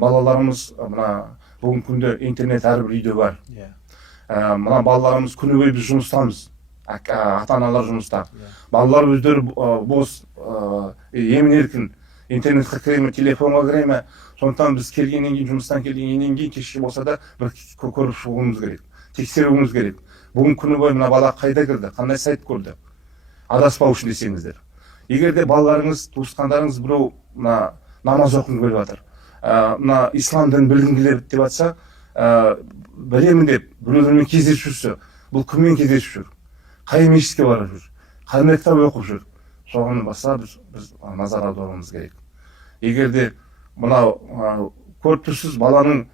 балаларымыз мына бүгінгі күнде интернет әрбір үйде бар. Мына балаларымыз күні бойы біз жұмыстамыз. Ата-аналар жұмыста. Балалар өздері бос, емін-еркін интернетке кіре ме, телефонға кіре ме. Сондықтан біз келгеннен кейін, жұмыстан келгеннен кейін кешке болса да бір көріп шығуымыз керек, тексеруіміз керек. Бүгін күні бойы мына бала қайда кірді, қандай сайт көрді, адаспау үшін десеңіздер. Егер де балаларыңыз, туысқандарыңыз біреу намаз оқығың келіп жатыр, мына ислам дінін білгің келеді деп жатса, білемін деп біреулермен кездесіп жүрсе, бұл кіммен кездесіп жүр, қай мешітке барып жүр, қандай кітап оқып жүр, соған баса біз назар аударуымыз керек. Егер де мынау көріп тұрсыз, баланың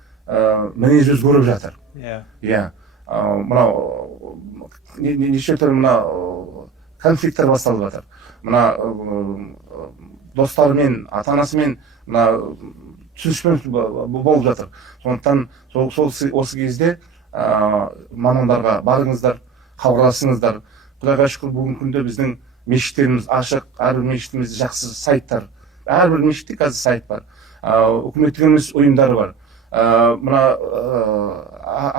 мінезі өзгеріп жатыр. Мынау неше түрлі мына конфликттер басталып жатыр. Мына достарымен, ата-анасымен түсініспеушілік болып жатыр. Сондықтан осы кезде мамандарға барыңыздар, хабарласыңыздар. Құдайға шүкір, бүгінгі күнде біздің мешіттеріміз ашық, әрбір мешітімізде жақсы сайттар. Әрбір мешітте қазір сайт бар. Үкіметтік емес ұйымдары бар. Мына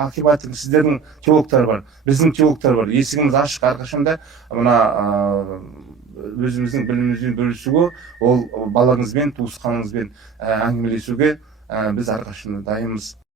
акибаттың сіздердің теологтар бар, біздің теологтар бар. Есігіміз ашық әрқашанда мына өзіміздің білімімізбен бөлісуге, ол балаңызбен, туысқаныңызбен әңгімелесуге біз әрқашанда дайынбыз.